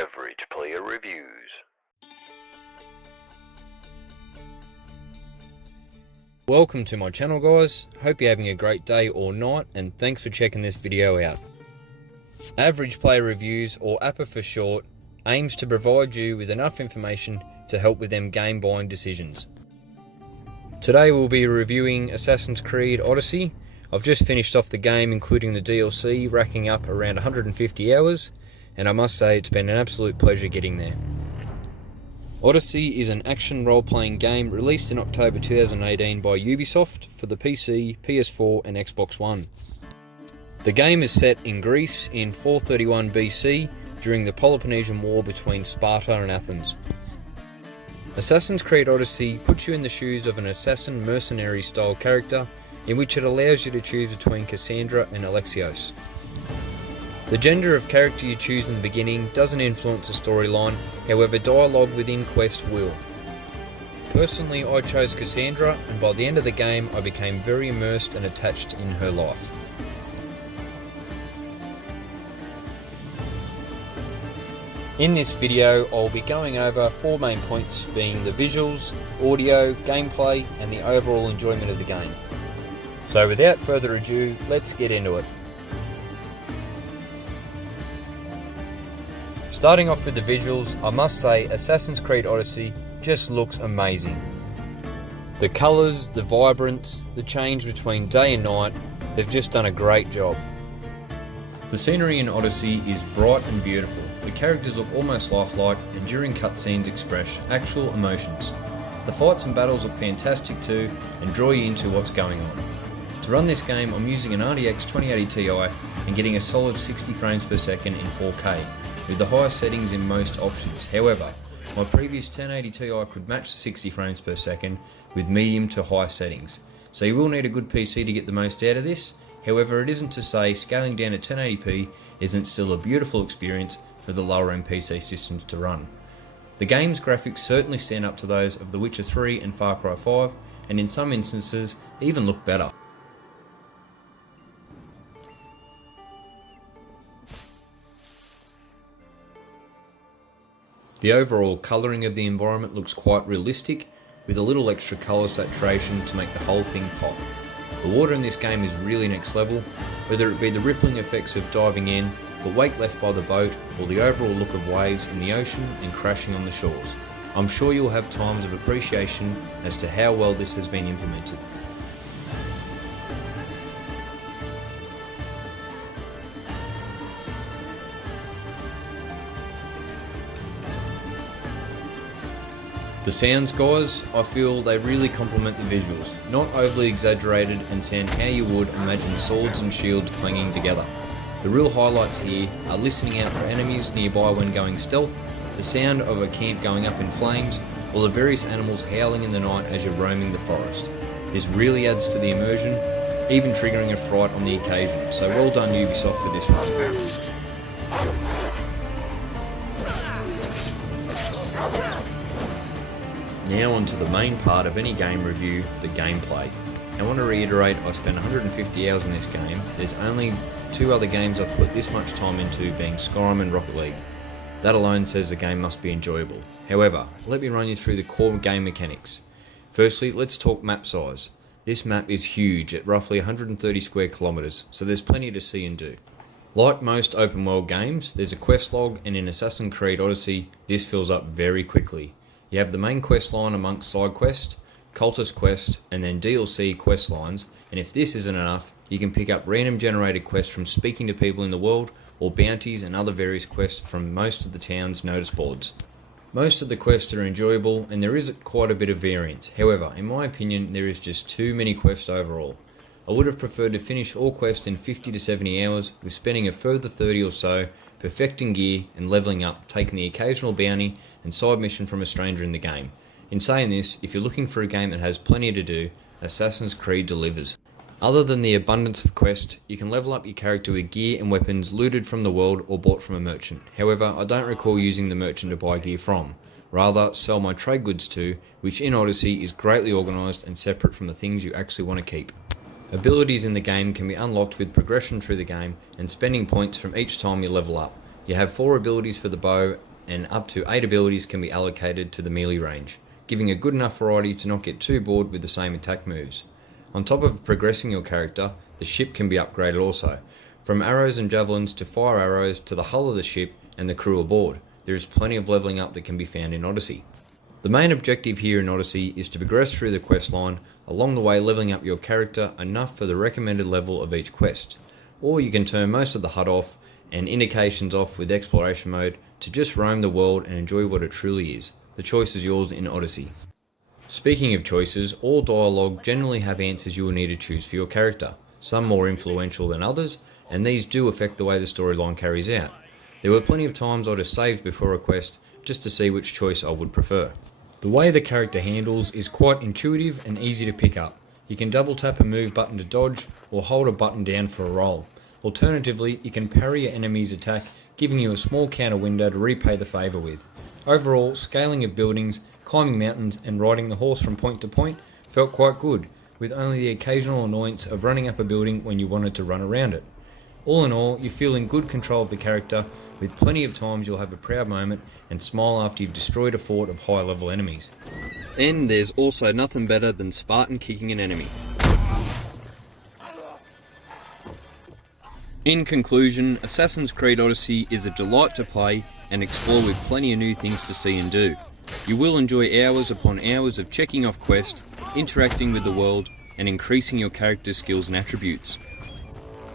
Average Player Reviews. Welcome to my channel, guys. Hope you're having a great day or night, and thanks for checking this video out. Average Player Reviews, or APA for short, aims to provide you with enough information to help with them game buying decisions. Today we'll be reviewing Assassin's Creed Odyssey. I've just finished off the game, including the DLC, racking up around 150 hours, and I must say it's been an absolute pleasure getting there. Odyssey is an action role-playing game released in October 2018 by Ubisoft for the PC, PS4 and Xbox One. The game is set in Greece in 431 BC during the Peloponnesian War between Sparta and Athens. Assassin's Creed Odyssey puts you in the shoes of an assassin mercenary style character, in which it allows you to choose between Cassandra and Alexios. The gender of character you choose in the beginning doesn't influence the storyline, however dialogue within quest will. Personally, I chose Cassandra, and by the end of the game I became very immersed and attached in her life. In this video I'll be going over 4 main points, being the visuals, audio, gameplay and the overall enjoyment of the game. So without further ado, let's get into it. Starting off with the visuals, I must say Assassin's Creed Odyssey just looks amazing. The colours, the vibrance, the change between day and night, they've just done a great job. The scenery in Odyssey is bright and beautiful. The characters look almost lifelike, and during cutscenes express actual emotions. The fights and battles look fantastic too and draw you into what's going on. To run this game I'm using an RTX 2080 Ti and getting a solid 60 frames per second in 4K, with the highest settings in most options. However, my previous 1080 Ti could match the 60 frames per second with medium to high settings, so you will need a good PC to get the most out of this. However, it isn't to say scaling down to 1080p isn't still a beautiful experience for the lower end PC systems to run. The game's graphics certainly stand up to those of The Witcher 3 and Far Cry 5, and in some instances even look better. The overall colouring of the environment looks quite realistic, with a little extra colour saturation to make the whole thing pop. The water in this game is really next level, whether it be the rippling effects of diving in, the weight left by the boat, or the overall look of waves in the ocean and crashing on the shores. I'm sure you'll have times of appreciation as to how well this has been implemented. The sounds, guys, I feel they really complement the visuals, not overly exaggerated and sound how you would imagine swords and shields clanging together. The real highlights here are listening out for enemies nearby when going stealth, the sound of a camp going up in flames, or the various animals howling in the night as you're roaming the forest. This really adds to the immersion, even triggering a fright on the occasion, so well done Ubisoft for this one. Now on to the main part of any game review, the gameplay. I want to reiterate, I spent 150 hours in this game. There's only 2 other games I've put this much time into, being Skyrim and Rocket League. That alone says the game must be enjoyable. However, let me run you through the core game mechanics. Firstly, let's talk map size. This map is huge at roughly 130 square kilometers, so there's plenty to see and do. Like most open world games, there's a quest log, and in Assassin's Creed Odyssey, this fills up very quickly. You have the main quest line amongst side quest, cultist quest, and then DLC quest lines, and if this isn't enough, you can pick up random generated quests from speaking to people in the world, or bounties and other various quests from most of the town's notice boards. Most of the quests are enjoyable, and there is quite a bit of variance. However, in my opinion, there is just too many quests overall. I would have preferred to finish all quests in 50 to 70 hours, with spending a further 30 or so perfecting gear and leveling up, taking the occasional bounty and side mission from a stranger in the game. In saying this, if you're looking for a game that has plenty to do, Assassin's Creed delivers. Other than the abundance of quests, you can level up your character with gear and weapons looted from the world or bought from a merchant. However, I don't recall using the merchant to buy gear from. Rather, sell my trade goods to, which in Odyssey is greatly organised and separate from the things you actually want to keep. Abilities in the game can be unlocked with progression through the game and spending points from each time you level up. You have 4 abilities for the bow and up to 8 abilities can be allocated to the melee range, giving a good enough variety to not get too bored with the same attack moves. On top of progressing your character, the ship can be upgraded also. From arrows and javelins to fire arrows to the hull of the ship and the crew aboard, there is plenty of leveling up that can be found in Odyssey. The main objective here in Odyssey is to progress through the quest line, along the way leveling up your character enough for the recommended level of each quest. Or you can turn most of the HUD off and indications off with exploration mode to just roam the world and enjoy what it truly is. The choice is yours in Odyssey. Speaking of choices, all dialogue generally have answers you will need to choose for your character, some more influential than others, and these do affect the way the storyline carries out. There were plenty of times I just saved before a quest just to see which choice I would prefer. The way the character handles is quite intuitive and easy to pick up. You can double tap a move button to dodge or hold a button down for a roll. Alternatively, you can parry your enemy's attack, giving you a small counter window to repay the favour with. Overall, scaling of buildings, climbing mountains and riding the horse from point to point felt quite good, with only the occasional annoyance of running up a building when you wanted to run around it. All in all, you feel in good control of the character, with plenty of times you'll have a proud moment and smile after you've destroyed a fort of high level enemies. And there's also nothing better than Spartan kicking an enemy. In conclusion, Assassin's Creed Odyssey is a delight to play and explore with plenty of new things to see and do. You will enjoy hours upon hours of checking off quests, interacting with the world, and increasing your character's skills and attributes.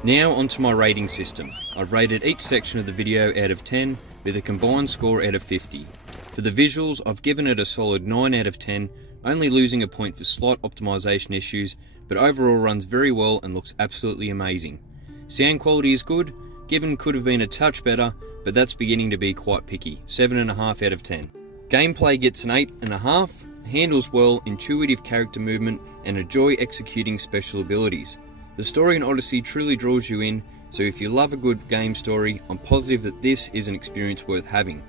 Now onto my rating system. I've rated each section of the video out of 10 with a combined score out of 50. For the visuals, I've given it a solid 9 out of 10, only losing a point for slight optimization issues, but overall runs very well and looks absolutely amazing. Sound quality is good, given could have been a touch better, but that's beginning to be quite picky, 7.5 out of 10. Gameplay gets an 8.5, handles well, intuitive character movement, and a joy executing special abilities. The story in Odyssey truly draws you in, so if you love a good game story, I'm positive that this is an experience worth having.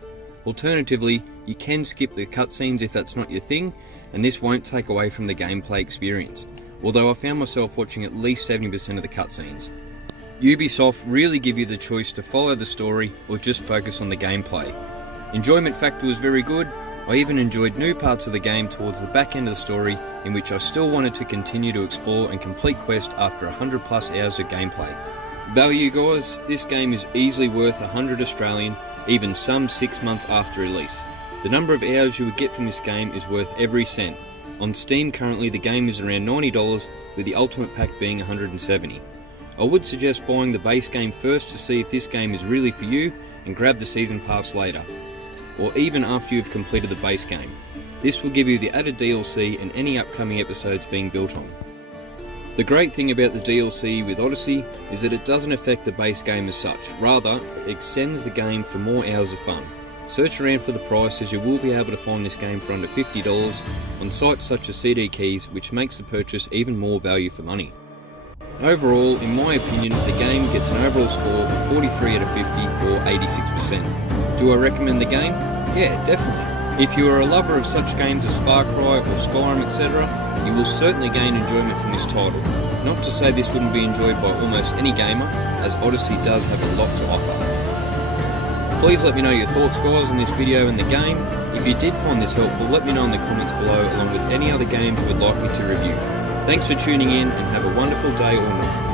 Alternatively, you can skip the cutscenes if that's not your thing, and this won't take away from the gameplay experience, although I found myself watching at least 70% of the cutscenes. Ubisoft really give you the choice to follow the story or just focus on the gameplay. Enjoyment factor was very good. I even enjoyed new parts of the game towards the back end of the story, in which I still wanted to continue to explore and complete quests after 100 plus hours of gameplay. Value guys, this game is easily worth 100 Australian, even some 6 months after release. The number of hours you would get from this game is worth every cent. On Steam currently the game is around $90, with the ultimate pack being $170. I would suggest buying the base game first to see if this game is really for you, and grab the season pass later, or even after you've completed the base game. This will give you the added DLC and any upcoming episodes being built on. The great thing about the DLC with Odyssey is that it doesn't affect the base game as such, rather it extends the game for more hours of fun. Search around for the price, as you will be able to find this game for under $50 on sites such as CD Keys, which makes the purchase even more value for money. Overall, in my opinion, the game gets an overall score of 43 out of 50 or 86%. Do I recommend the game? Yeah, definitely. If you are a lover of such games as Far Cry or Skyrim, etc., you will certainly gain enjoyment from this title. Not to say this wouldn't be enjoyed by almost any gamer, as Odyssey does have a lot to offer. Please let me know your thoughts guys on this video and the game. If you did find this helpful, let me know in the comments below, along with any other games you would like me to review. Thanks for tuning in and have a wonderful day or night.